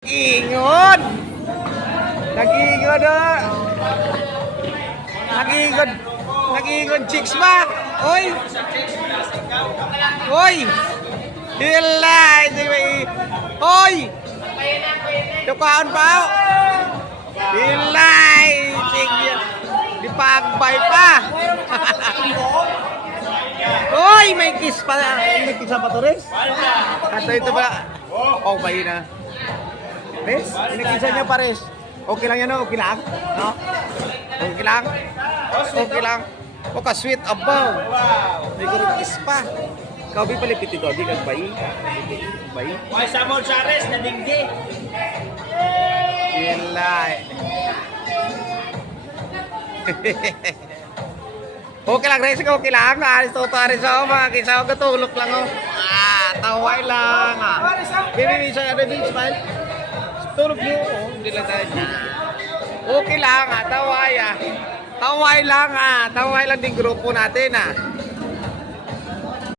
Ingon! Nag-ingon ah! Nag-ingon! Nag-ingon chicks ba? Oy! Oy! Hilay! Oy! Tukaon pa ako! Hilay! Sige! Di pa agbay pa! Oy! May kiss pa! May kiss pa to, Res? Ato ito ba? Oh, bayi na. Res, inakisa niya pa, Res. Okay lang yan, no? Okay lang? No? Okay lang? Okay lang? O ka sweet abaw. May gurong kiss pa. Ikaw di palipit ito, di kag bayi. Bayi. May Samuel Chares na dinggi. Ilay. okay lang, Res. Okay lang. Alis to, alis ako. Mga kisaw, katulog lang, oh. Ah, taway lang. Baby, bisa ada di smile. Tulog mo, oh. Hindi lang tayo. Okay lang, ah. Taway, ah. Taway lang, ah. Taway lang din grupo natin, ah.